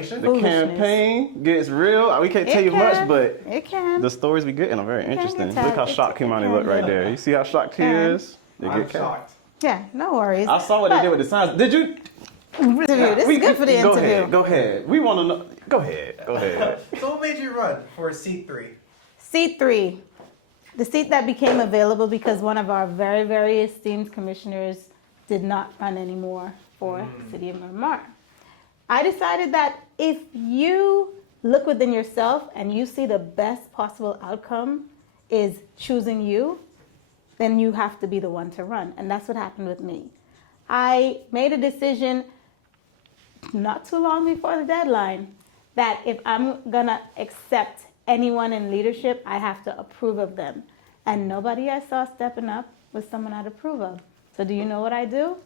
The campaign gets real. We can't tell you much, but it can. The stories we getting are very interesting. Look how shocked Kimani look right there. You see how shocked he is? I'm shocked. Yeah, no worries. I saw what they did with the signs. Did you? This is good for the interview. Go ahead. We want to know. Go ahead. So what made you run for seat 3? Seat 3. The seat that became available because one of our very, very esteemed commissioners did not run anymore for the city of Miramar. I decided that if you look within yourself and you see the best possible outcome is choosing you, then you have to be the one to run. And that's what happened with me. I made a decision not too long before the deadline that if I'm gonna accept anyone in leadership, I have to approve of them. And nobody I saw stepping up was someone I'd approve of. So do you know what I do?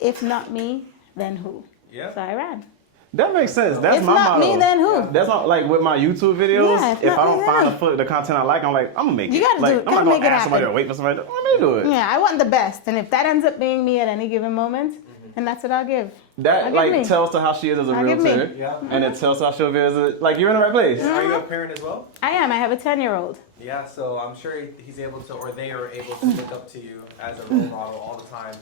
If not me, then who? Yeah. So I ran. That makes sense. That's if my not motto. me, then who? That's not like with my YouTube videos. Yeah, if I don't find the content I like, I'm like, I'm gonna make it. You gotta do it. I'm not gonna ask somebody or wait for somebody. Let me do it. Yeah, I want the best, and if that ends up being me at any given moment, then that's what I'll give. That tells to how she is as a realtor, and it tells how she'll be as a you're in the right place. Are you a parent as well? I am. I have a 10-year-old. Yeah, so I'm sure he's able to, or they are able to look up to you as a role model all the time.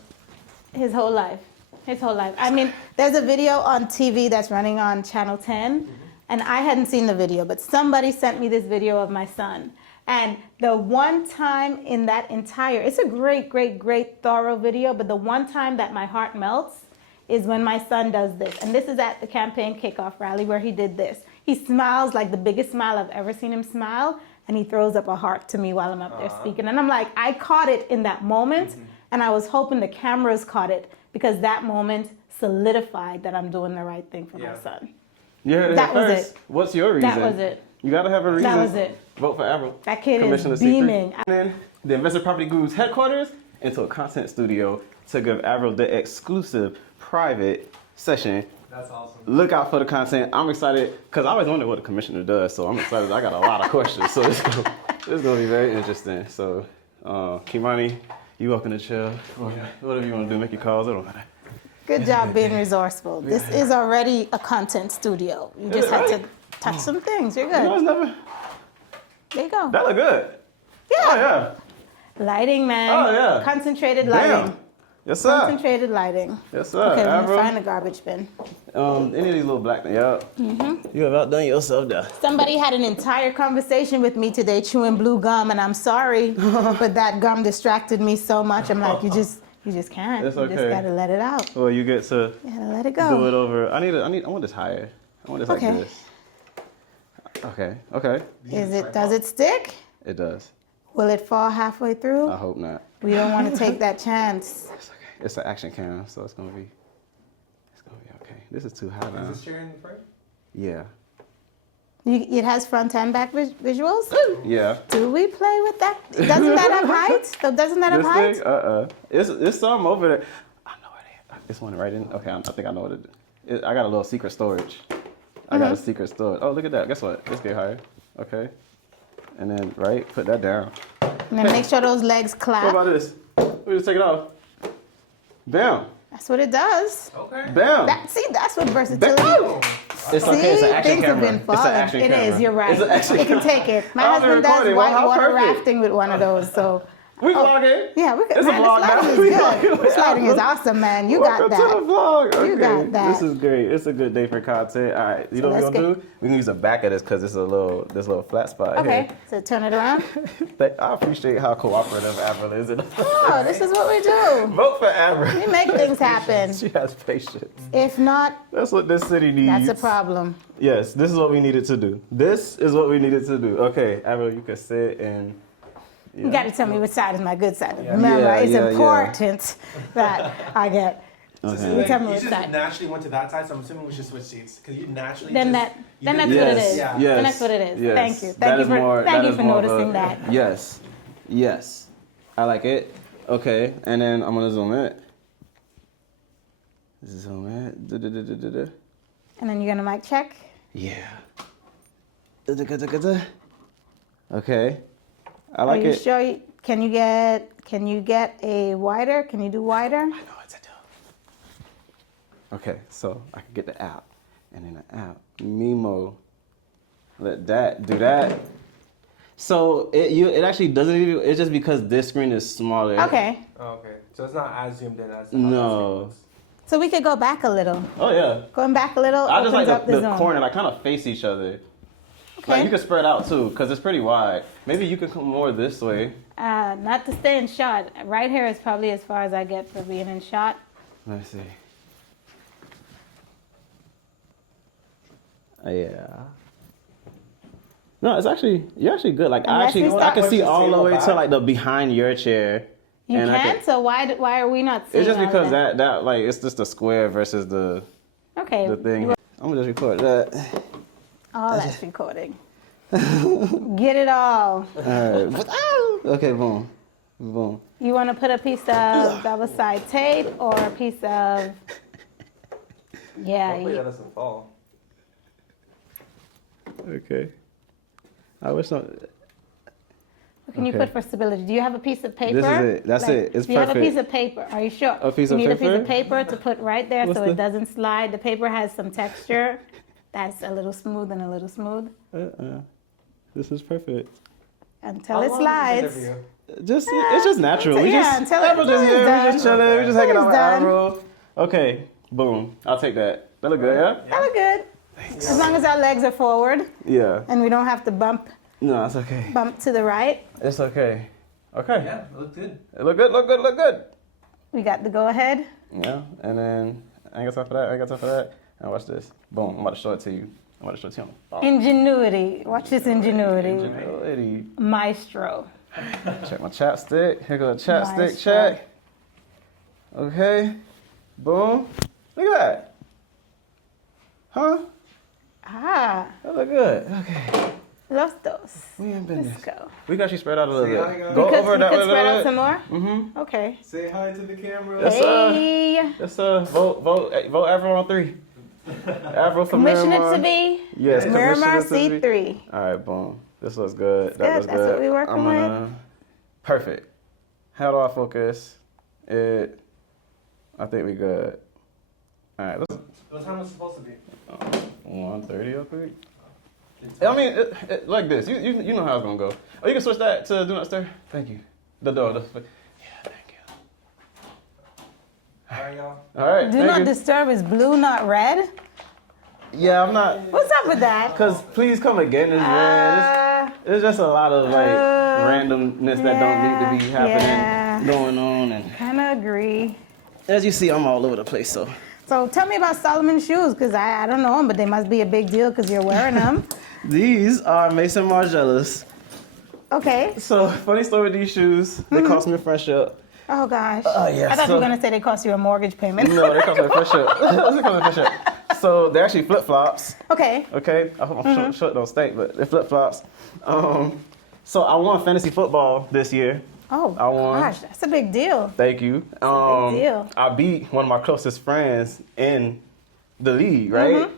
His whole life. I mean, there's a video on TV that's running on Channel 10, and I hadn't seen the video, but somebody sent me this video of my son. And the one time in that it's a great, thorough video, but the one time that my heart melts is when my son does this. And this is at the campaign kickoff rally where he did this. He smiles like the biggest smile I've ever seen him smile, and he throws up a heart to me while I'm up there speaking. And I'm like, I caught it in that moment, and I was hoping the cameras caught it, because that moment solidified that I'm doing the right thing for my son. You heard it That was first. it. What's your reason? That was it. You gotta have a reason. That was it. Vote for Avril. That kid Commissioner is C3. beaming. And the Investor Property Guru's headquarters into a content studio to give Avril the exclusive private session. That's awesome. Look out for the content. I'm excited because I always wonder what the commissioner does, so I'm excited. I got a lot of questions, so this is gonna be very interesting. So, Kimani, you welcome to chill. Whatever you want to do, make your calls. It don't matter. Good job being resourceful. This is already a content studio. You just had to touch some things. You're good. There you go. That look good. Yeah. Oh, yeah. Lighting, man. Oh, yeah. Concentrated lighting. Yes, sir. Concentrated lighting. Yes, sir. Okay, let me find the garbage bin. Any of these little black things. You have outdone yourself there. Somebody had an entire conversation with me today chewing blue gum, and I'm sorry, but that gum distracted me so much. I'm like, you just can't. It's okay. You just gotta let it out. Well, you get to Let it go. do it over. I want this higher. I want this like this. Okay. Does it stick? It does. Will it fall halfway through? I hope not. We don't want to take that chance. It's okay. It's an action cam, so it's gonna be okay. This is too high now. Is this chair in the frame? Yeah. It has front and back visuals? Yeah. Do we play with that? Doesn't that have height? Doesn't that have height? It's some over there. I know it is. This one right in. Okay, I think I know what it is. I got a little secret storage. I got a secret storage. Oh, look at that. Guess what? Let's get higher. Okay. And then, put that down. And then make sure those legs clap. What about this? We just take it off. Bam. That's what it does. Okay. Bam. That's what versatility. It's okay. It's an action things camera. have been falling. It is. You're right. It's an action it can camera. take it. My I'll be husband does recording. Well, how whitewater perfect. rafting with one of those. So we vlogging. yeah, we can. It's a vlog now. Lighting is good. Lighting is awesome, man. You got Welcome that. to the vlog. Okay. You got that. This is great. It's a good day for content. All right. You know what we're gonna do? We can use the back of this because it's this little flat spot. Okay. Here. So turn it around. I appreciate how cooperative Avril is. Oh, this is what we do. Vote for Avril. We make things happen. She has patience. If not, That's what this city needs. that's a problem. Yes, this is what we needed to do. This is what we needed to do. Okay, Avril, you can sit and. You got to tell me which side is my good side. Remember, it's important that I get. Okay. You tell me You which just side. naturally went to that side, so I'm assuming we should switch seats because you naturally. Then that's what it is. Yeah. Yes. Then that's what it is. Yes. Thank you. That is more- Thank that you is for more of noticing a- that. Yes. I like it. Okay, and then I'm gonna zoom in. Zoom in. Da-da-da-da-da-da. And then you're gonna mic check. Yeah. Da-da-da-da-da-da. Okay. I like Are you it. sure? Can you get a wider? Can you do wider? I know it's a deal. Okay, so I can get the app. and then the app. Mimo. Let that do that. So it actually doesn't even, it's just because this screen is smaller. Okay. Oh, okay. So it's not as zoomed in as No. So we could go back a little. Oh yeah. Going back a little I just opens like up the zoom. corner, like kind of face each other. Okay. Like you can spread out too, because it's pretty wide. Maybe you could come more this way. Not to stay in shot. Right here is probably as far as I get for being in shot. Let's see. Yeah. No, you're actually good. Like Unless we I start- can see Push the all the table way to back. like the behind your chair. You And I can? So why are we not seeing It's just all of because that like it's just the square versus the Okay. thing. I'm gonna just record that. All that's recording. Get it all. All right. Okay, boom, boom. You want to put a piece of double side tape or a piece of Hopefully that doesn't fall. Okay. I wish not. What can you Okay. put for stability? Do you have a piece of paper? This is it. That's it. It's do you have a perfect. piece of paper? Are you sure? A piece you of need a piece paper? of paper to put right there What's so the- it doesn't slide. The paper has some texture. That's a little smooth and a little smooth. This is perfect. Until How it long is this slides. interview? It's just natural. until- We yeah, just until Avro just it's here. done. We just chilling. We just hanging out with It's done. Avro. Okay. Boom. I'll take that. That look good, yeah? That look good. As long as our legs are forward Yeah. and we don't have to bump No, it's okay. to the right. It's okay. Okay. Yeah, it looks good. It look good. Look good. Look good. We got the go ahead. Yeah. And then I ain't got time for that. I ain't got time for that. And watch this. Boom. I'm about to show it to you. I'm about to show it to you. Oh. Ingenuity. Watch this ingenuity. Ingenuity. Maestro. Check my chapstick. Here goes the chapstick Nice check. Okay. Boom. Look at that. Huh? Ah, That look good. Okay. los dos. We ain't been Let's this. go. We can actually spread out a little See how bit. you got Go it? over that way a spread out little some more? bit. Okay. Say hi to the camera. Yes, sir. Hey, Yes, vote Avro on 3. Avro for Commissioner Miramar. to be Yes, Miramar Commissioner to be. C3. All right, boom. This looks good. That good. looks That's good. what we working I'm gonna, Perfect. How do I focus? I think we good. All right, let's. What time is it supposed to be? 1:30, I think. I mean, like this. You know how it's gonna go. Oh, you can switch that to do not stir. Thank you. The door. Yeah, thank you. All right, y'all. All right. Do thank not you. disturb is blue, not red. Yeah, I'm not. What's up with that? Cause please come again is red. It's just a lot of like randomness that don't need to be happening, going on, and Kind of agree. as you see, I'm all over the place. So So tell me about Solomon's shoes, because I don't know them, but they must be a big deal because you're wearing them. these are Mason Margielas. Okay. So funny story with these shoes. They cost me a friendship. Oh, gosh. yeah, I thought you so- were going to say they cost you a mortgage payment. No, they cost me a friendship. They cost me a friendship. So they're actually flip flops. Okay. Okay, I hope I'm sure it don't stink, but they're flip flops. So I won fantasy football this year. Oh, I won. gosh. That's a big deal. Thank you. a big deal. I beat one of my closest friends in the league, right?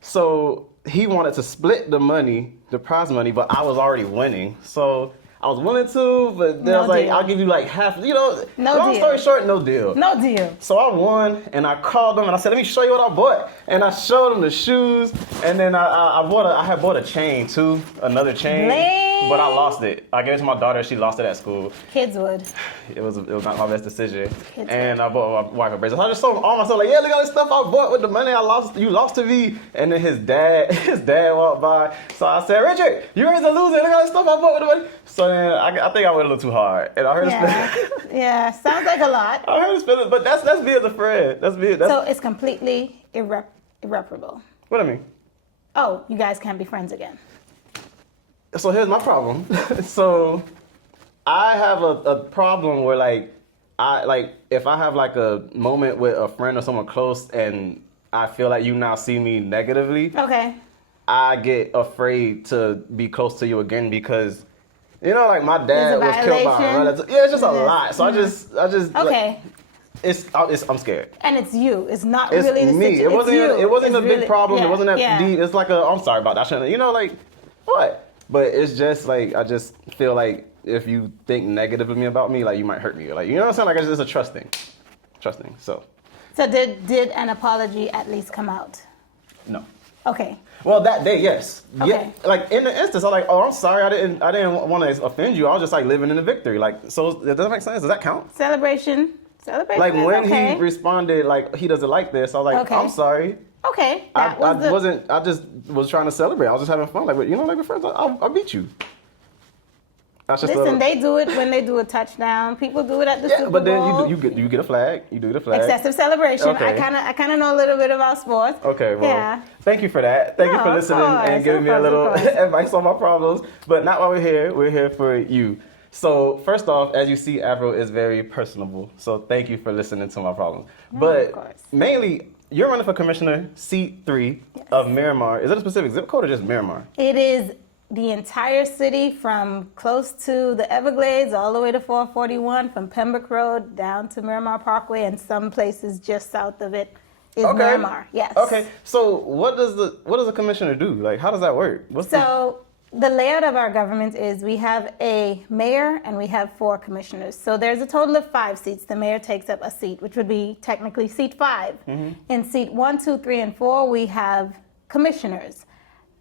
So he wanted to split the money, the prize money, but I was already winning. So I was willing to, but then I No was like, deal. I'll give you like half, No long deal. story short, no deal. No deal. So I won, and I called them, and I said, "Let me show you what I bought." And I showed them the shoes, and then I had bought a chain too, another chain, Bling. but I lost it. I gave it to my daughter. She lost it at school. Kids would. It was not my best decision. Kids And I bought my wife a bracelet. So I just told all my son, like, yeah, look at all this stuff I bought with the money I lost. You lost to me. And then his dad walked by. So I said, Richard, you ain't a loser. Look at all this stuff I bought with the money. So then I think I went a little too hard, and I heard his Yeah. feelings. Yeah. Sounds like a lot. I heard his feelings, but that's me as a friend. That's me. That's So it's completely irreparable. what I mean. Oh, you guys can't be friends again. So here's my problem. So I have a problem where if I have like a moment with a friend or someone close and I feel like you now see me negatively, Okay. I get afraid to be close to you again because like my dad There's a was killed by a violation. relative. Yeah, it's just a Yes. lot. So I just Okay. I'm scared. And it's you. It's not It's really the me. situation. It wasn't It's a big problem. yeah, It wasn't that yeah. deep. It's like I'm sorry about that. I shouldn't, like what? But it's just like I just feel like if you think negative of me about me, like you might hurt me. Like you know what I'm saying? Like it's just a trust thing. So So did an apology at least come out? no. Okay. Well, that day, yes. Okay. Yeah, like in the instance, I'm like, oh, I'm sorry, I didn't want to offend you. I was just like living in the victory. Like, so does that make sense? Does that count? Celebration Like is when okay. he responded, like he doesn't like this. I was like, Okay. I'm sorry. Okay. I just was trying to celebrate. I was just having fun. Like, like with friends, I beat you. That's just Listen, they do it when they do a touchdown. People do it at the Super Bowl. but then you get a flag. You do the flag. Excessive celebration. Okay. I kind of know a little bit about sports. Okay, well, yeah. thank you for that. Thank you No, for of listening course, and giving of me a little course. advice on my problems. But not while we're here. We're here for you. So first off, as you see, Avril is very personable. So thank you for listening to my problems. No, but of course. mainly, you're running for commissioner, seat 3 of Miramar. Is it a specific zip code or just Miramar? It is the entire city from close to the Everglades all the way to 441, from Pembroke Road down to Miramar Parkway, and some places just south of it is Miramar. Yes. Okay. So what does a commissioner do? Like, how does that work? The layout of our government is we have a mayor and we have 4 commissioners. So there's a total of 5 seats. The mayor takes up a seat, which would be technically seat 5. Mm-hmm. In seat 1, 2, 3, and 4, we have commissioners.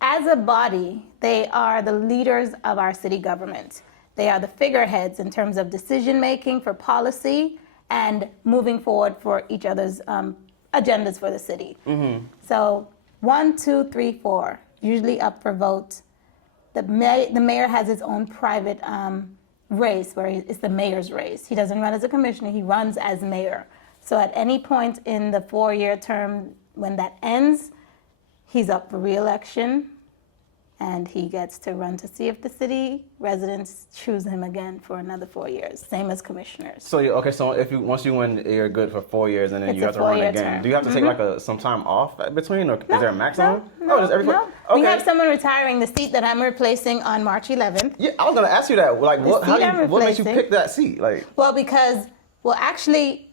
As a body, they are the leaders of our city government. They are the figureheads in terms of decision making for policy and moving forward for each other's agendas for the city. Mm-hmm. So 1, 2, 3, 4, usually up for vote. The mayor has his own private race where it's the mayor's race. He doesn't run as a commissioner, he runs as mayor. So at any point in the 4-year term, when that ends, he's up for re-election, and he gets to run to see if the city residents choose him again for another 4 years, same as commissioners. So once you win, you're good for 4 years, and then It's you have to run again. term. Do you have to take like some time off between, or is there a maximum? No. Just every No. Okay. We have someone retiring the seat that I'm replacing on March 11th. Yeah, I was gonna ask you that. Like, what makes you replacing. pick that seat? Like, Well, actually,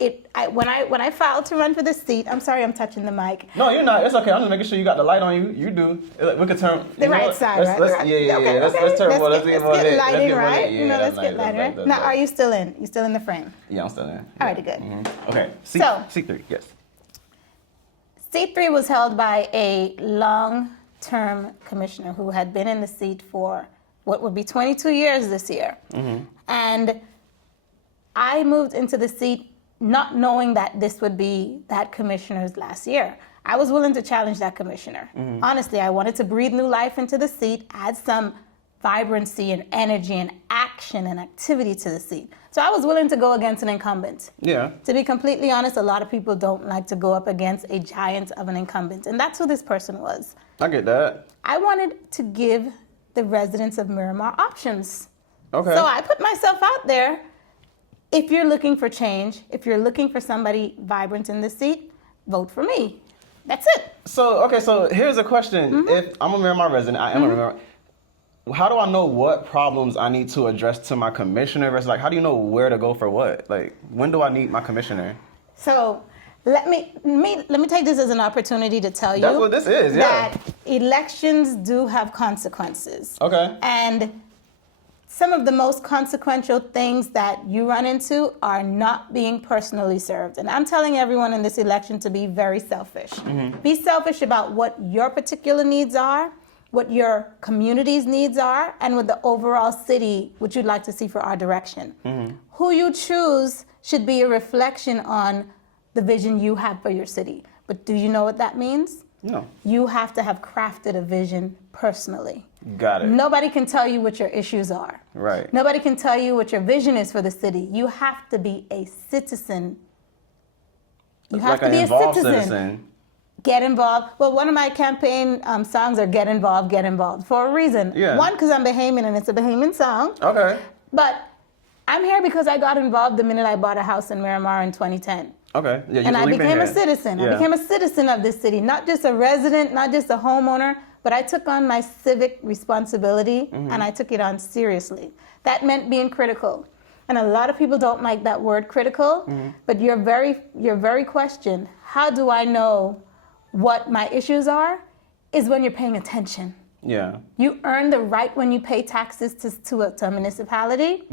when I filed to run for this seat, I'm sorry I'm touching the mic. no, you're not. It's okay. I'm just making sure you got the light on you. You do. We could turn The right side, right? Let's Okay, Let's turn. Let's get lighting, right? Let's get lighting. Now, are you still in? You still in the frame? Yeah, I'm still in. All right, good. Mm-hmm. Okay. Seat 3. Yes. Seat 3 was held by a long-term commissioner who had been in the seat for what would be 22 years this year. Mm-hmm. And I moved into the seat not knowing that this would be that commissioner's last year. I was willing to challenge that commissioner. Mm-hmm. Honestly, I wanted to breathe new life into the seat, add some vibrancy and energy and action and activity to the seat. So I was willing to go against an incumbent. Yeah. To be completely honest, a lot of people don't like to go up against a giant of an incumbent, and that's who this person was. I get that. I wanted to give the residents of Miramar options. Okay. So I put myself out there. If you're looking for change, if you're looking for somebody vibrant in the seat, vote for me. That's it. So here's a question. Mm-hmm. If I'm a Miramar resident, I am a Miramar. How do I know what problems I need to address to my commissioner versus how do you know where to go for what? Like, when do I need my commissioner? So let me take this as an opportunity to tell you. That's what this is, yeah. That elections do have consequences. Okay. And some of the most consequential things that you run into are not being personally served. And I'm telling everyone in this election to be very selfish. Mm-hmm. Be selfish about what your particular needs are, what your community's needs are, and what the overall city, what you'd like to see for our direction. Mm-hmm. Who you choose should be a reflection on the vision you have for your city. But do you know what that means? No. You have to have crafted a vision personally. Got it. Nobody can tell you what your issues are. Right. Nobody can tell you what your vision is for the city. You have to be a citizen. You have to be a citizen. Get involved. Well, one of my campaign songs are Get Involved, for a reason. Yeah. One, because I'm Bahamian and it's a Bahamian song. Okay. But I'm here because I got involved the minute I bought a house in Miramar in 2010. Okay. Yeah, and I became a citizen. Yeah. I became a citizen of this city, not just a resident, not just a homeowner, but I took on my civic responsibility and I took it on seriously. That meant being critical. And a lot of people don't like that word critical, but your very question, how do I know what my issues are, is when you're paying attention. Yeah. You earn the right when you pay taxes to a municipality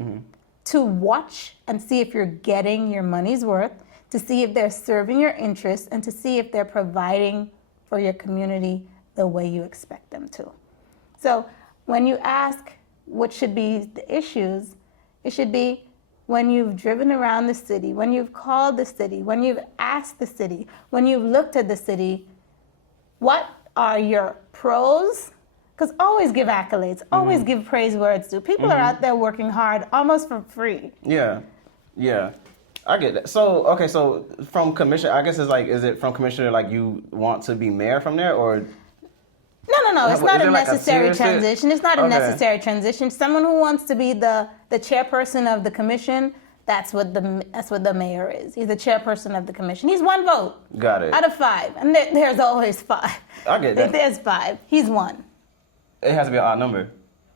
to watch and see if you're getting your money's worth, to see if they're serving your interests, and to see if they're providing for your community the way you expect them to. So when you ask what should be the issues, it should be when you've driven around the city, when you've called the city, when you've asked the city, when you've looked at the city, what are your pros? Because always give accolades, always give praise where it's due. People are out there working hard almost for free. Yeah. I get that. So, okay, so from commissioner, I guess it's like, is it from commissioner, like you want to be mayor from there, or? No. It's not Is a it like a necessary serious transition. It's not a Okay. necessary transition. Someone who wants to be the chairperson of the commission, that's what the mayor is. He's the chairperson of the commission. He's one vote. Got it. Out of 5. And there's always 5. I get that. There's 5. He's 1. It has to be an odd number.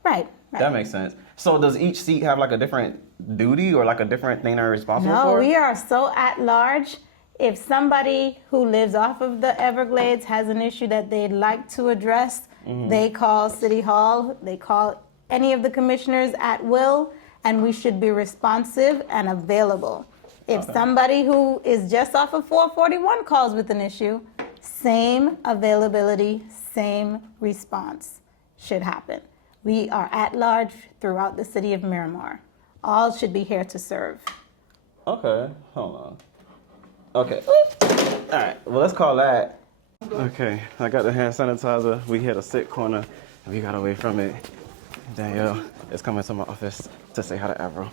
Right. That makes sense. So does each seat have like a different duty or like a different thing they're responsible No, for? we are so at large. If somebody who lives off of the Everglades has an issue that they'd like to address, they call City Hall, they call any of the commissioners at will, and we should be responsive and available. If somebody who is just off of 441 calls with an issue, same availability, same response should happen. We are at large throughout the city of Miramar. All should be here to serve. Okay, hold on. Okay. All right, well, let's call that. Okay, I got the hand sanitizer. We hit a sick corner, and we got away from it. Danielle is coming to my office to say hi to Avro.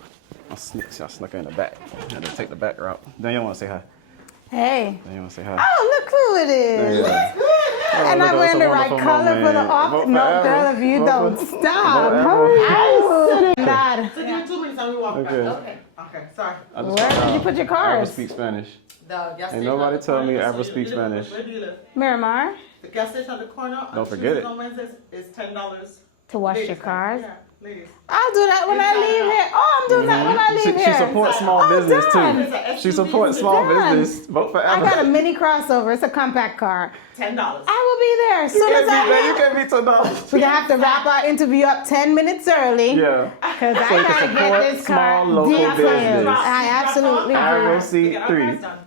I snuck her in the back. I had to take the back route. Danielle want to say hi. Hey. Danielle want to say hi. Oh, look who it is. Yeah. And look, I'm it's wearing a the right wonderful color for the moment. office. Vote No, for girl, Avro. if you Vote don't for- stop. vote Avro. Oh, God. So give me 2 minutes and we walk Okay. back. Okay, sorry. I just Where found did you out put your Avro cars? speaks Spanish. The gas Ain't nobody told me Avro speaks Spanish. Where do you live? Miramar, The gas station at the corner. on Don't forget Tuesdays it. On Wednesdays is $10. to wash your Ladies, cars. Yeah, ladies. I'll do that when I leave here. Oh, I'm doing that when I leave She here. supports small Oh, business done. too. She supports small Done. business. Vote for I Avro. got a mini crossover. It's a compact car. $10. I will be there as soon as I You leave. can't be $2. We're going to have to wrap our interview up 10 minutes early. Yeah. Because So I you can got to support get this car small local detailed. business. I absolutely Avro do. C3.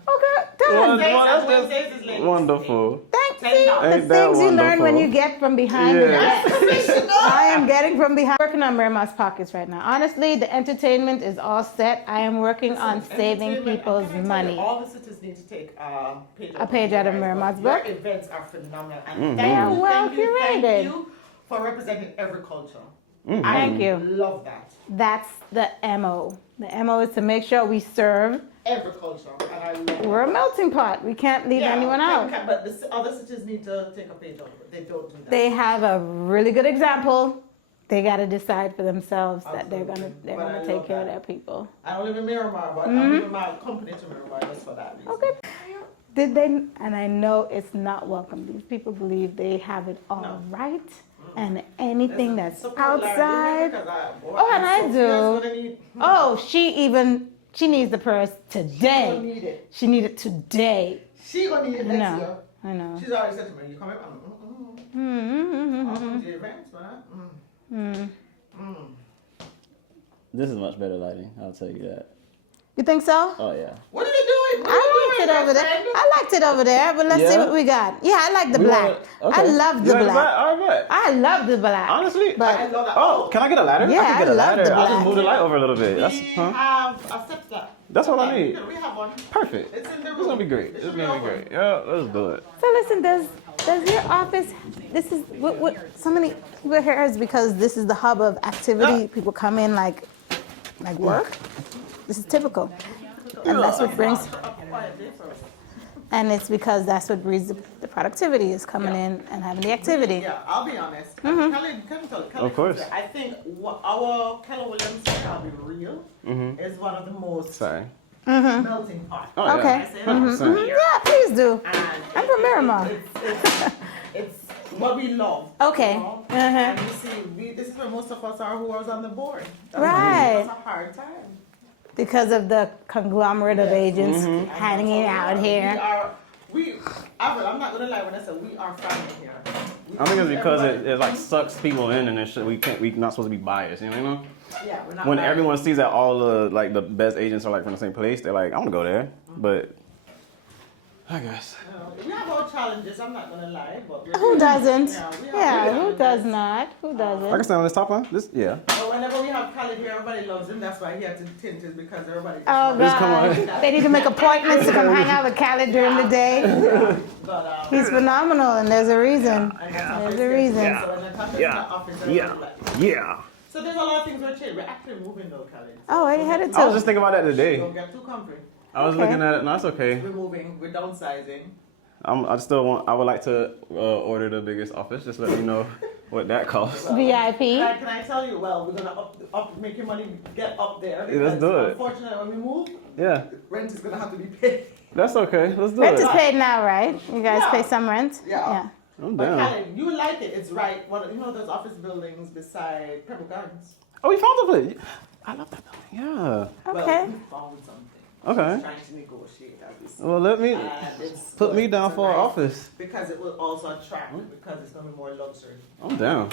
Okay, Well, done. that's Wednesdays is ladies. wonderful. Thanks. $10. See, the Ain't that things you learn when wonderful? you get from behind Yeah. the desk. I am getting from behind. Working on Miramar's pockets right now. Honestly, the entertainment is all set. I am working on saving people's money. All the cities need to take A page out of Miramar's Your book. events are phenomenal. And Mm-hmm. They are well thank curated. you for representing every culture. Mm-hmm. I Thank you. love that. That's the MO. The MO is to make sure we serve. Every culture. And I love We're a that. melting pot. We can't leave anyone out. But the other cities need to take a page out of it. They don't do that. They have a really good example. They got to decide for themselves that they're Absolutely. gonna But I take love care of that. their people. I don't live in Miramar, but I'm moving my company to Miramar just for that reason. Okay. Did they? And I know it's not welcome. These people believe they have it all No. right, and anything that's Support Larry, outside. because Oh, and I Sophia's do. gonna need- Oh, she needs the purse She gonna today. need it. She needs it today. She gonna need it I next know. year. I know. She's already said to me, "You coming?" I'll come to your events, man. This is much better lighting, I'll tell you that. You think so? Oh, yeah. What are you doing? What I are you liked it doing, over there. friend? I liked it over there, but let's see Yeah? what we got. Yeah, I like the We black. wanna- I okay. love You the like black. All right, bet. I love the black. Honestly, But I love that. Oh, can I get a ladder? Yeah, I can get I a love ladder. the I'll just black. move the light over a little bit. That's We huh? have a stepladder. That's what I need. We have one. Perfect. It's in the room. It's gonna be great. It It's should gonna be open. great. Yeah, let's do it. so listen, does your office? This is what so many people here is because this is the hub of activity. Yeah. People come in like work. This is typical, and that's what brings. A quiet day for us. And it's because that's what brings the productivity is coming in and having the activity. Yeah, I'll be honest. Mm-hmm. Kelly, Of course. I think our Keller Williams, I'll be real, is one of the most Sorry. melting pot. Oh, yeah. Okay. I say that. Mhm. Yeah, please do. And I'm from Miramar. It's what we love. Okay. You know? Uh-huh. And you see, this is where most of us are who was on the board. That's Right. It's a hard time. Because of the conglomerate of agents Mm-hmm. hanging out here. I'm not gonna lie when I say we are family here. I think it's because Everybody- it like sucks people in and shit. We're not supposed to be biased, you know? Yeah, we're not When biased. everyone sees that all the like the best agents are like from the same place, they're like, I want to go there. But I guess. We have our challenges, I'm not gonna lie, but Who doesn't? Yeah, we have Yeah, our who challenges. does not? Who I can doesn't? stand on this top one. This, yeah. But whenever we have Candid here, everybody loves him. That's why he had to tint it because everybody just Oh wants Just come God, on. they need to make appointments to come hang out with Khaled during the day. it. But, He's phenomenal, and there's a reason. and that's how There's it's a here. reason. So when the Candid in the office, everybody's like, Yeah. so there's a lot of things we're changing. We're actually moving though, Candid. Oh, where you headed I was to? just thinking about that today. Don't get too comfy. I was Okay. looking at it. No, it's okay. We're moving. We're downsizing. I still want. I would like to order the biggest office. Just let me know what that costs. VIP. Can I tell you? Well, we're gonna make your money get up there. Yeah, let's do it. Unfortunately, when we move, Yeah, rent is gonna have to be paid. that's okay. Let's do Rent it. is paid now, right? You guys Yeah. pay some rent? Yeah. I'm But down. Karen, you like it. It's right. You know those office buildings beside Pebble Gardens? Oh, you found the place. I love that building. Yeah. Well, Okay. we found something. Okay. We're trying to negotiate, obviously. Well, let me And it's put good. me down It's a for an nice- office. Because it will also attract, because it's gonna be more luxury. I'm down.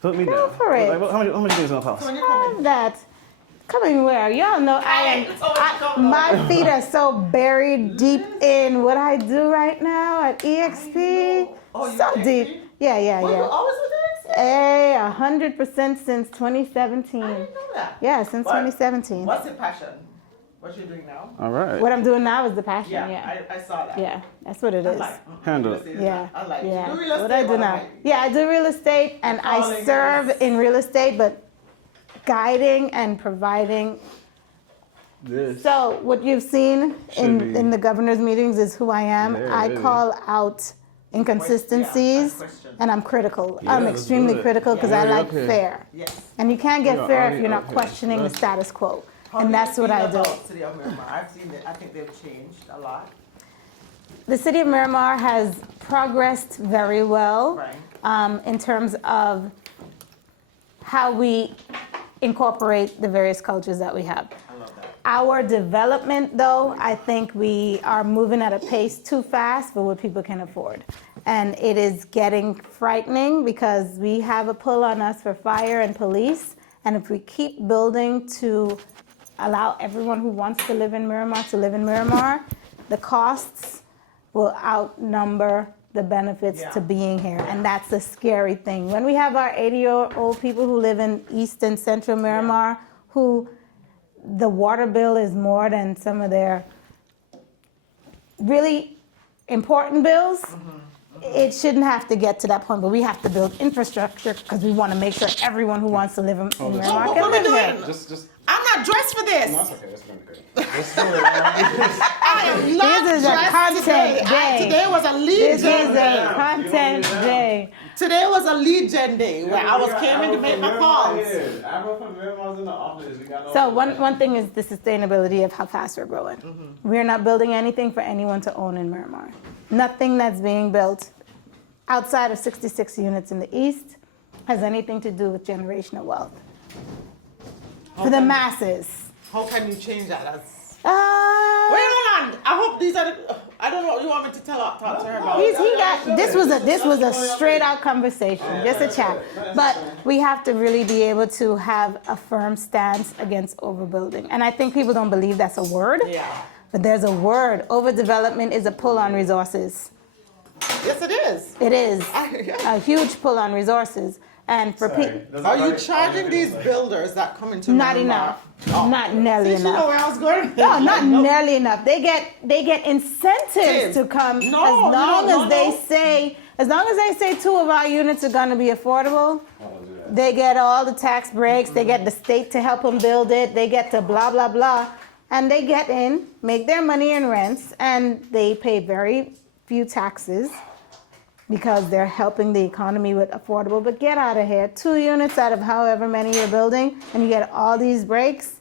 Put me Go down. for it. Like, how much do you think it's gonna So cost? when you're I coming, love that. Coming where? Y'all know my feet are so buried deep in what I do right now at EXP. Oh, you So at deep. EXP? Yeah, yeah, Well, you yeah. always with the Hey, 100% since 2017. I didn't know that. Yeah, since What? 2017. What's your passion? What you're doing now? All right. What I'm doing now is the passion. Yeah, Yeah, I saw that. yeah, that's what it I is. like Handle real it. estate. Yeah, I like yeah. You do real estate, What I do one of now? my- Yeah, I do real estate, and I calling serve is- in real estate, but guiding and providing. This. So what you've seen Should be- in the governor's meetings is who I am. There, I really. call out inconsistencies, Yeah, questions. and I'm critical. Yeah, I'm let's extremely do it. critical because I Yeah, like okay. fair, Yes. and you can't We get are fair already if you're not okay. questioning the Let's- status quo, How and do that's you what feel I do. about City of Miramar? I've seen it. I think they've changed a lot. The city of Miramar has progressed very well Right. in terms of how we incorporate the various cultures that we have. I love that. Our development, though, I think we are moving at a pace too fast for what people can afford. And it is getting frightening because we have a pull on us for fire and police. And if we keep building to allow everyone who wants to live in Miramar to live in Miramar, the costs will outnumber the benefits Yeah. to being here. And that's the scary thing. When we have our 80-year-old people who live in East and Central Miramar, who the water bill is more than some of their really important bills, it shouldn't have to get to that point, but we have to build infrastructure because we want to make sure everyone who wants to live in Miramar what can are we live here. doing? Just. I'm not dressed for this. No, it's okay. That's gonna be good. Let's do it. I am not This is a dressed content today. day. Today was a lead This gen is day. a content day. Today was a lead gen day where I was came in to make my calls. Arrow from Miramar's in the office. We got no So one thing is the sustainability of how fast we're growing. We're not building anything for anyone to own in Miramar. Nothing that's being built outside of 66 units in the east has anything to do with generational wealth. For the masses. How can you change that? That's... Uh, Wait, hold on. I hope these are the... I don't know what you want me to talk to her about. this was a straight out conversation, just a chat. But we have to really be able to have a firm stance against overbuilding. And I think people don't believe that's a word. Yeah. But there's a word. Overdevelopment is a pull on resources. Yes, it is. It is Yeah. a huge pull on resources. And for people, Are you charging these builders that come into not Miramar? enough. Oh. Not nearly Did you know enough. where I was going? No, not nearly enough. They get incentives to come No, as long no, as they no. say 2 of our units are going to be affordable. They get all the tax breaks. They get the state to help them build it. They get to blah blah blah, and they get in, make their money in rents, and they pay very few taxes because they're helping the economy with affordable. But get out of here. 2 units out of however many you're building, and you get all these breaks,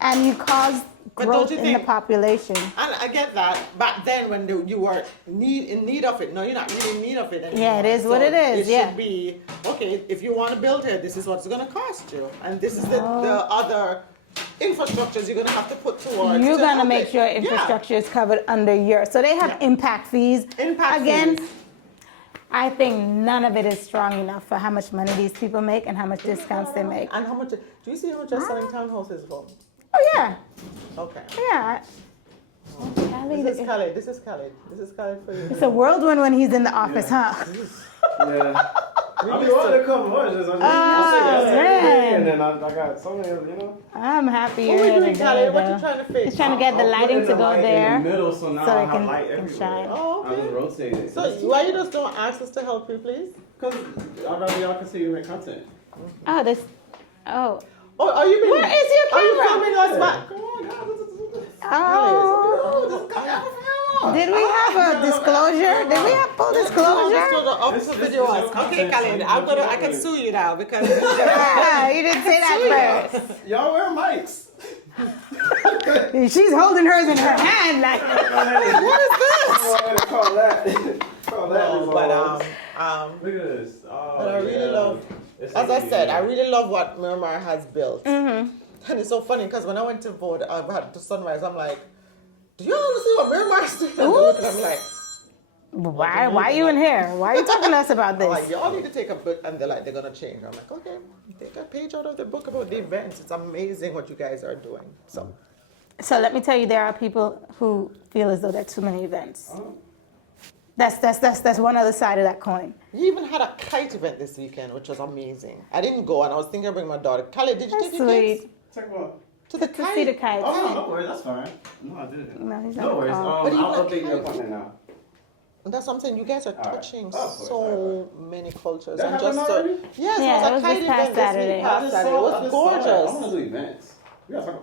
and you cause But growth don't you in the think- population. And I get that. Back then, when you were in need of it, no, you're not really in need of it anymore. Yeah, it is what it is, It yeah. should be, okay, if you want to build here, this is what it's going to cost you. And this is the other infrastructures you're going to have to put towards. You're to gonna help make it. sure Yeah. infrastructure is covered under your. So they have Yeah. impact fees. Impact Again, fees. I think none of it is strong enough for how much money these people make and how much discounts they make. And how much, do you see how much they're selling townhouses for? Oh yeah, Okay. yeah. Cali, This is Khaled. This is Khaled. This is Khaled for you. it's a whirlwind when he's in the office, huh? Yeah. I mean, wanted to come watch this. And then I got so many, you know. I'm happy What you're are you here doing, today, Khaled? What though. you trying to fix? He's trying to get the lighting to go light there in the middle, so now so I it have can, light can everywhere. shine. Oh, I just okay. rotate it. So why you just don't ask us to help you, please? Because I'd rather y'all continue to make content. Oh, this. Oh. Oh, are you being? Where is your Are you camera? filming us back? Come on, guys. Oh. Did we have a disclosure? Did we have full disclosure? Officer video this is was. your Okay, content, Khaled, so you I can can sue you now because Yeah, you didn't say that first. Y'all wear mics. She's holding hers in her hand like. what is this? Call that. Call that. No, but Look at this. Oh, but I really love. It's As I easy, said, yeah. I really love what Miramar has built. Mm-hmm. And it's so funny because when I went to vote, I had to Sunrise. I'm like, do you want to see what Miramar's doing? And they're looking at me like, Why are you in here? Why are you talking to us about I'm like, this? y'all need to take a book, and they're like, they're gonna change. I'm like, okay, take a page out of the book about the events. It's amazing what you guys are doing. So let me tell you, there are people who feel as though there are too many events. That's one other side of that coin. You even had a kite event this weekend, which was amazing. I didn't go, and I was thinking of bringing my daughter. Khaled, did you That's take your kids sweet. Take what? to the To kite? see the kites. Oh, no worries. That's fine. No, I didn't. No, he's No not worries. called. But you I'll got update your kites. appointment now. And that's what I'm saying. You guys are All right. touching Of course, so many cultures. That and happened just already? yes, Yeah, it was a kite this past event this Saturday. week. Past Saturday. It was I gorgeous. want to do events. We gotta talk.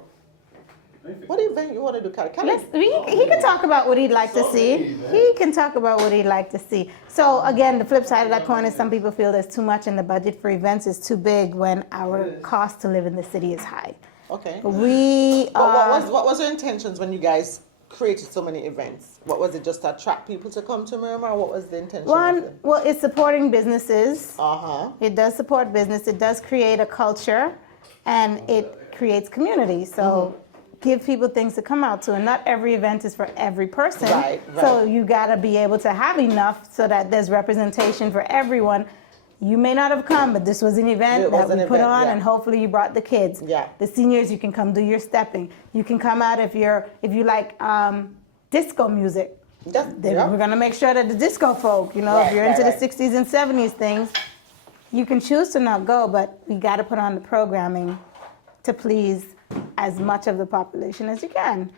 What event you want to do, Khaled? He can talk about what he'd like to So see. many events. He can talk about what he'd like to see. So again, the flip side of that coin is some people feel there's too much and the budget for events is too big when our cost to live in the city is high. Okay. We But what was your intentions when you guys created so many events? What was it, just to attract people to come to Miramar? What was the intention? well, it's supporting businesses. Uh-huh. It does support business. It does create a culture, and it creates community. So give people things to come out to, and not every event is for every person. Right. So you got to be able to have enough so that there's representation for everyone. You may not have come, but this was an event It was that we an put event, on, yeah. and hopefully you brought the kids. Yeah. The seniors, you can come do your stepping. You can come out if you like disco music. Then we're gonna make sure that the disco folk, if you're into the 60s and 70s things, you can choose to not go, but we got to put on the programming to please as much of the population as you can.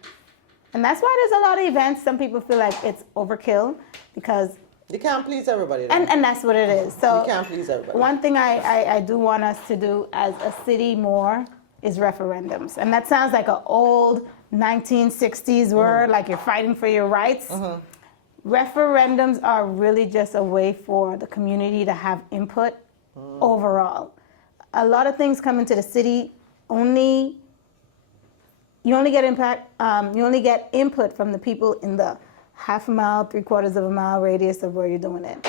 And that's why there's a lot of events. Some people feel like it's overkill because, You can't please everybody. and that's what it is. So you can't please everybody. one thing I do want us to do as a city more is referendums. And that sounds like an old 1960s word, like you're fighting for your rights. Referendums are really just a way for the community to have input overall. A lot of things come into the city you only get input from the people in the half a mile, 3/4 of a mile radius of where you're doing it.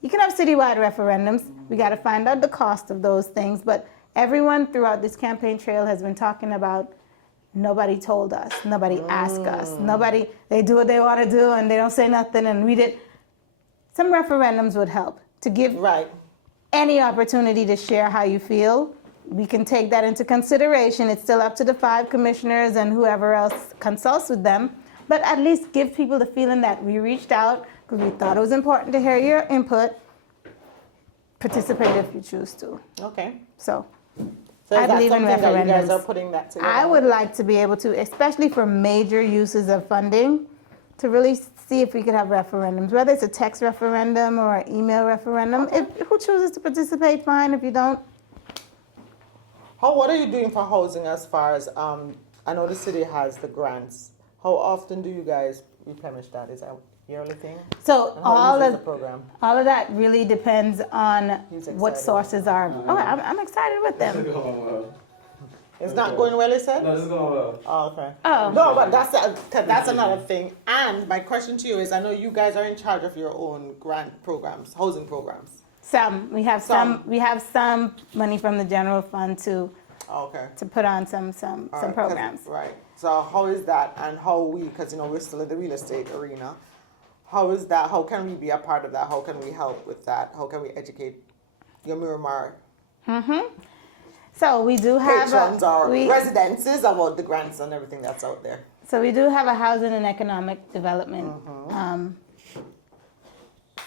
You can have citywide referendums. We got to find out the cost of those things. But everyone throughout this campaign trail has been talking about nobody told us, nobody asked us, they do what they want to do and they don't say nothing and read it. Some referendums would help to give any opportunity to share how you feel. We can take that into consideration. It's still up to the 5 commissioners and whoever else consults with them. But at least give people the feeling that we reached out because we thought it was important to hear your input. Participate if you choose to. Okay. So So I is that believe in something that you guys referendums. are putting that together? I would like to be able to, especially for major uses of funding, to really see if we could have referendums, whether it's a text referendum or an email referendum. Who chooses to participate, fine. If you don't, What are you doing for housing as far as, I know the city has the grants. How often do you guys replenish that? Is that a yearly thing? so And how easy is the program? all of that really depends on He's what excited. sources are. Oh, I'm excited with This is them. going well. It's not going well, you said? No, this is going well. Oh, okay. Oh. No, but that's another thing. And my question to you is, I know you guys are in charge of your own grant programs, housing programs. We have some money from the general fund to Okay. put on some All right, 'cause- programs. Right. So how is that, and how because we're still in the real estate arena. How is that? How can we be a part of that? How can we help with that? How can we educate your Miramar So we do have patrons or we- residences about the grants and everything that's out there? So we do have a housing and economic development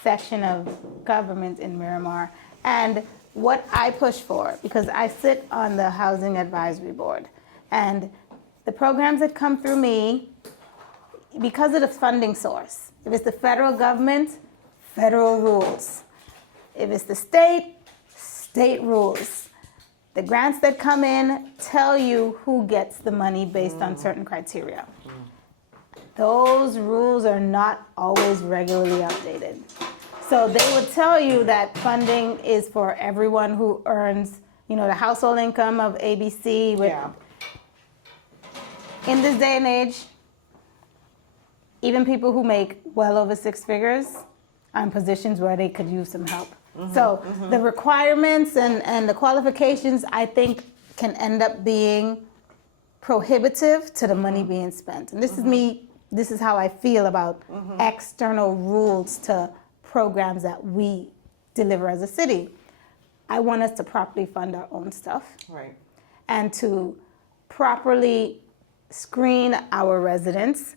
section of government in Miramar. And what I push for, because I sit on the Housing Advisory Board, and the programs that come through me, because of the funding source, if it's the federal government, federal rules. If it's the state, state rules. The grants that come in tell you who gets the money based on certain criteria. Those rules are not always regularly updated. So they would tell you that funding is for everyone who earns, the household income of ABC. In this day and age, even people who make well over six figures are in positions where they could use some help. So the requirements and the qualifications, I think, can end up being prohibitive to the money being spent. And this is me, this is how I feel about external rules to programs that we deliver as a city. I want us to properly fund our own stuff. Right. And to properly screen our residents,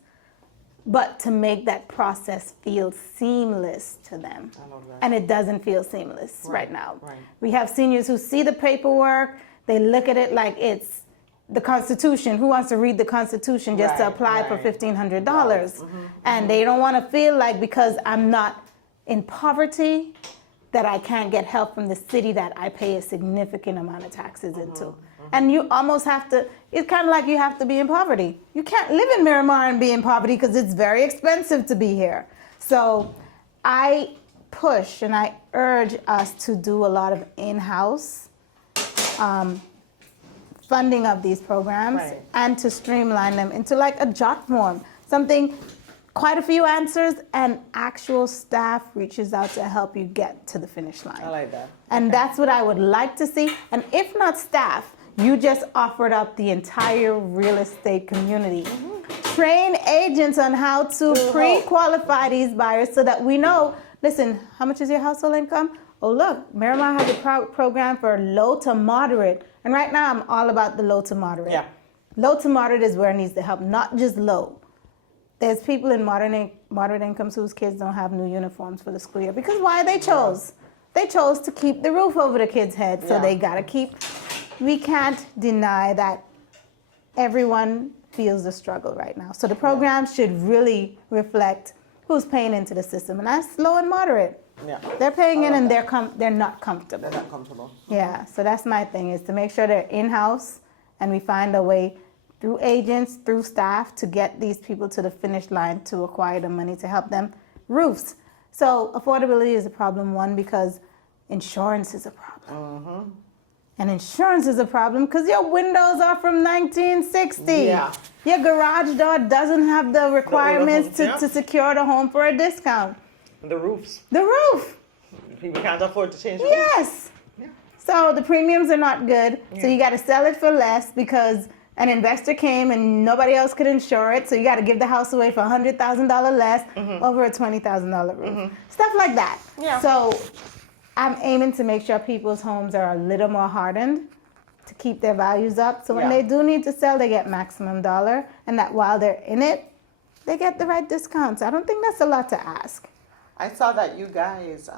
but to make that process feel seamless to them. I love that. And it doesn't feel seamless right now. Right. We have seniors who see the paperwork, they look at it like it's the Constitution. Who wants to read the Constitution just to Right, apply for right. $1,500? And they don't want to feel like because I'm not in poverty that I can't get help from the city that I pay a significant amount of taxes into. And you almost have to, it's kind of like you have to be in poverty. You can't live in Miramar and be in poverty because it's very expensive to be here. So I push and I urge us to do a lot of in-house funding of these programs Right. and to streamline them into like a jot form, something, quite a few answers, and actual staff reaches out to help you get to the finish line. I like that. And that's what I would like to see. And if not staff, you just offered up the entire real estate community. Train agents on how to pre-qualify these buyers so that we know, listen, how much is your household income? Oh, look, Miramar has a program for low to moderate. And right now I'm all about the low to moderate. Yeah. Low to moderate is where it needs the help, not just low. There's people in moderate incomes whose kids don't have new uniforms for the school year. Because why? They chose. They chose to keep the roof over the kids' heads, so Yeah. they gotta keep. We can't deny that everyone feels the struggle right now. So the programs should really reflect who's paying into the system, and that's low and moderate. Yeah. They're paying in love and that. they're not comfortable. They're not comfortable. Yeah, so that's my thing, is to make sure they're in-house and we find a way through agents, through staff, to get these people to the finish line to acquire the money to help them. Roofs. So affordability is a problem, one, because insurance is a problem. And insurance is a problem because your windows are from 1960. Yeah. Your garage door doesn't have the requirements yeah. to secure the home for a discount. The roofs. The roof. People can't afford to change the roof. Yes. So the premiums are not good. So you got to sell it for less because an investor came and nobody else could insure it. So you got to give the house away for $100,000 less over a $20,000 roof. Stuff like that. Yeah. So I'm aiming to make sure people's homes are a little more hardened to keep their values up. So when Yeah. they do need to sell, they get maximum dollar. And that while they're in it, they get the right discounts. I don't think that's a lot to ask. I saw that you guys,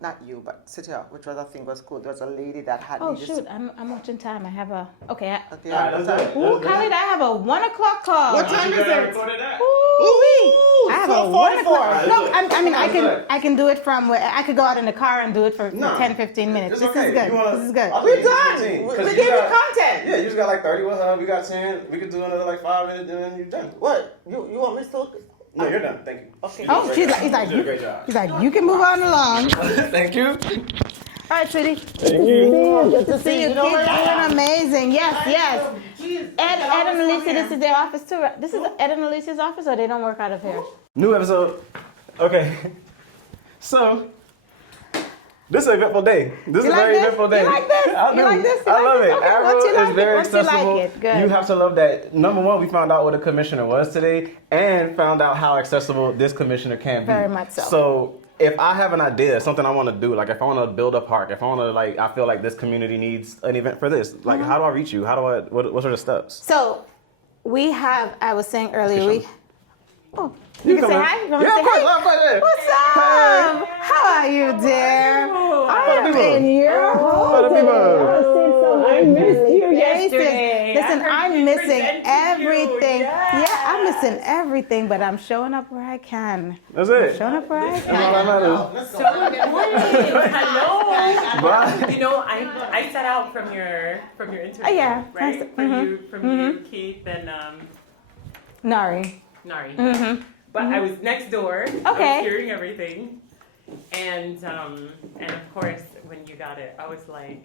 not you, but City Hall, which was I think was cool. There was a lady that had Oh, needed shoot. I'm watching time. I have a, okay. Okay, All right, what's that's that? good. Ooh, Khalid, I have a 1 o'clock call. What time is it? Ooh-wee. I have a 1 o'clock. 12:44. Look, I mean, Look. I can do it from where I could go out in the car and do it for 10, 15 minutes. This is good. This is good. We're done. We gave you content. Yeah, you just got like 30 with her. We got 10. We could do another like 5 minutes and then you're done. What? You want me to? No, you're done. Thank you. Okay. Oh, he's like, You did a great job. he's like, you can move on along. Thank you. All right, sweetie. Thank you. Good to see you. You know Keep where I doing am. amazing. Yes, yes. Jeez. Ed and Alicia, this is their office too. Right? This is Ed and Alicia's office, or they don't work out of here? New episode. Okay. So, this is an eventful day. This is You a like very this? eventful day. You like this? I You do. like this? You I like love this? it. Okay, Avril once you like is very it, once you like accessible. it, good. You have to love that. Number one, we found out what a commissioner was today and found out how accessible this commissioner can be. Very much so. So, if I have an idea, something I want to do, like if I want to build a park, if I want to like, I feel like this community needs an event for this. Like, how do I reach you? How do I? What sort of steps? So, We have, I was saying earlier, Sure. we. Oh, you can say hi? You want me to Yeah, say of course. hi? Go ahead. What's up? How are you, dear? I am in your Hello, home. people. I missed you yesterday. Listen, I heard I'm you missing presented everything. you. Yeah, I'm missing everything, but I'm showing up where I can. That's it. Showing up where I That's all can. that matters. So good morning. Hello. Bye. You know, I set out from your interview, Oh, yeah. right? From you, Keith, and Nari. Nari. But I was next door. I Okay. was hearing everything, and of course when you got it, I was like,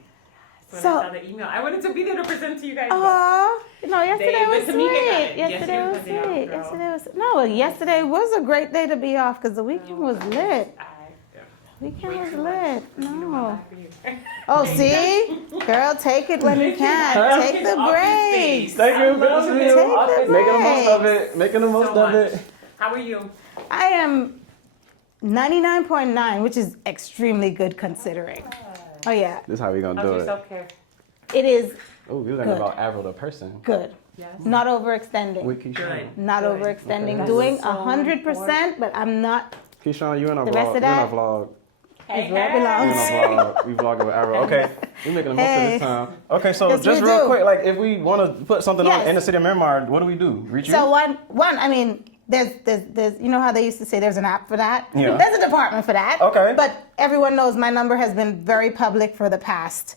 when So- I saw the email, I wanted to be there to present to you guys. Oh, no, yesterday They- was but Tamika got sweet. it. Yesterday was Yesterday was sweet. the day off, Yesterday was no. Yesterday was a great day to be off because the weekend was lit. Weekend was lit. No. Oh, see, girl, take it when you can. Take the breaks. Thank you. Good to see you. Take the Making the most of breaks. it. Making the most So of it. much. How are you? I am 99.9, which is extremely good considering. Oh yeah, This is how we gonna How's do your it. self-care? it is Oh, we learned Good. about Avril the person. good. Yes. Not overextending. With Keyshawn. Good. Not Good. overextending. Okay. Doing That's so 100%, but I'm not. Keyshawn, you in a The vlog. rest of You in a that? vlog. Hey, Is where it You in belongs. a vlog. We vlogging with Avril. Okay. We making the most of Hey. this time. Okay, so Yes, just we real do. quick, like if we want to put something on Yes. in the city of Miramar, what do we do? Reach you? So one, I mean, there's, you know how they used to say there's an app for that? Yeah. There's a department for that. Okay. But everyone knows my number has been very public for the past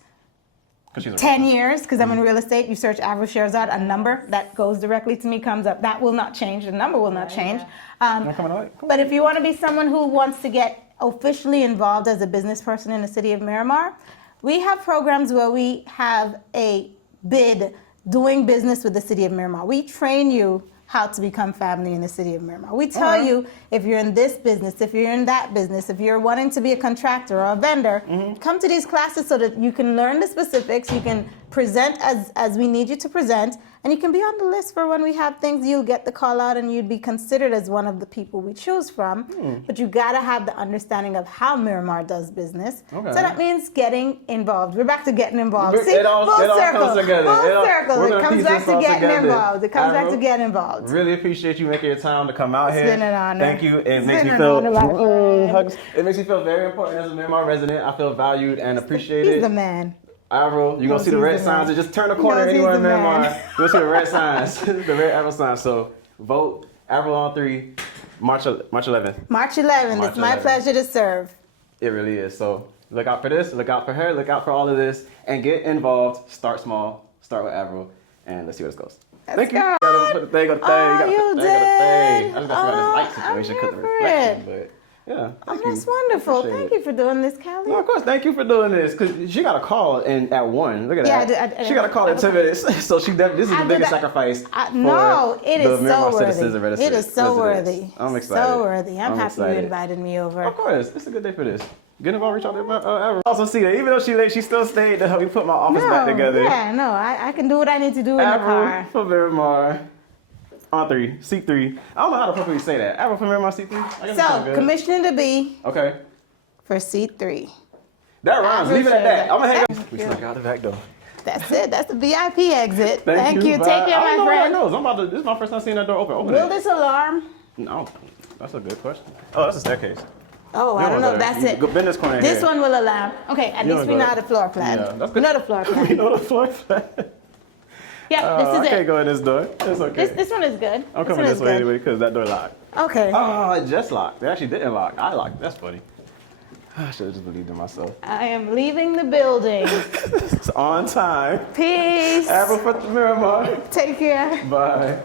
'Cause she's a 10 years, because I'm in real estate. You search Avril Sherzad, a number that goes directly to me comes up. That will not change. The number will not change. You coming on? Cool. But if you want to be someone who wants to get officially involved as a business person in the city of Miramar, we have programs where we have a bid doing business with the city of Miramar. We train you how to become family in the city of Miramar. We tell you if you're in this business, if you're in that business, if you're wanting to be a contractor or a vendor, come to these classes so that you can learn the specifics, you can present as we need you to present, and you can be on the list for when we have things. You'll get the call out and you'd be considered as one of the people we choose from. But you gotta have the understanding of how Miramar does business. Okay. So that means getting involved. We're back to getting involved. It See, all full circle. comes together. Full It all- circle. we're It gonna comes piece back this to all getting together. involved. It comes back to Avril, getting involved. Really appreciate you making your time to come out It's here. been an honor. Thank you. It It's makes been me an feel honor, my friend. hugs. It makes me feel very important as a Miramar resident. I feel valued and appreciated. He's the man. Avril, you're gonna see the he's red the signs man. and just turn the He corner knows he's anywhere in the Miramar. man. You'll see the red signs, the red Avril signs. So vote Avril on 3, March 11th. March 11th. March It's my 11th. pleasure to serve. It really is. So look out for this, look out for her, look out for all of this, and get involved. Start small, start with Avril, and let's see where this goes. Thank you. go. You gotta put the thing on the thing. Oh, gotta you put the thing on the thing. did? I just got to figure out this light Oh, situation because of the I'm reflection, here for but yeah. Oh, Thank you. that's wonderful. Appreciate Thank it. you for doing this, Callie. No, of course. Thank you for doing this because she got a call at 1. Look at Yeah, that. I She got a call in 10 minutes, so she this is I the did biggest that- sacrifice. No, for it the is Miramar so citizens and worthy. It is so residents. worthy. I'm excited. So worthy. I'm happy excited. you invited me over. Of course, it's a good day for this. Get involved, reach out to Avril. Also see that even though she late, she still stayed to help me put my office back together. Yeah, no, I can do what I need to do in the Avril car. for Miramar. On 3, seat 3. I don't know how to properly say that. Avril for Miramar, seat 3. I guess it's kinda So, good. commissioner to be Okay. for seat 3. That rhymes. Avril Leave it at that. Sherzad. I'm gonna hang up. We snuck out the back door. That's it. That's the VIP exit. Thank you. Bye. Take care, I don't know my where that friend. goes. I'm about to. This is my first time seeing that door open. Open Will it. this alarm? No, that's a good question. Oh, that's a staircase. Oh, I don't know. That's it. Go bend this corner This here. one will alarm. Okay, at You least don't we go- know the floor plan. Yeah, that's We good. know the floor we plan. know the floor plan. Yeah, this I is can't it. go in this door. It's okay. This one is good. I'm one coming is this way good. anyway because that door locked. Okay. Oh, it just locked. They actually didn't lock. I locked. That's funny. I should have just believed in myself. I am leaving the building. It's on time. Peace. Avril for Miramar. Take care. Bye.